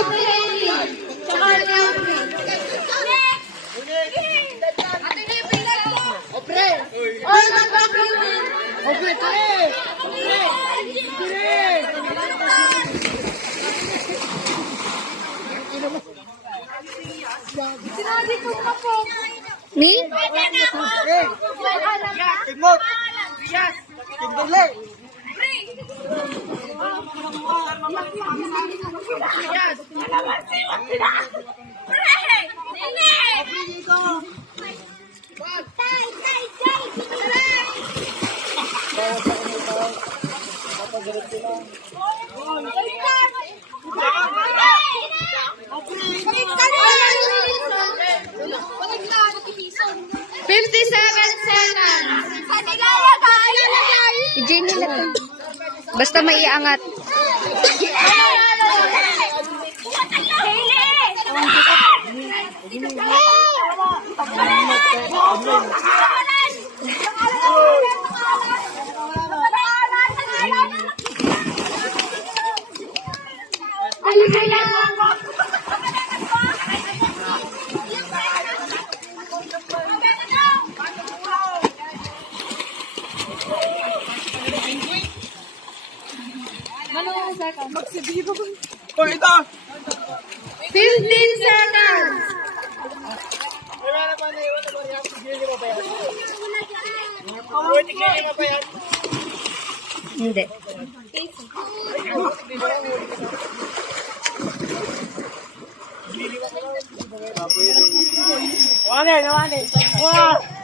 Ate Hailey. Tsaka Ate Aubrey. Ate Hailey na po. Opre! All mag-Aubrey. Opre, tare! Opre! Sinabi ko na po. Ni? Timot! Timberle! I-Jamie na to. Basta maiangat. Oh, ito! 15 seconds. Hindi. Wala, wala.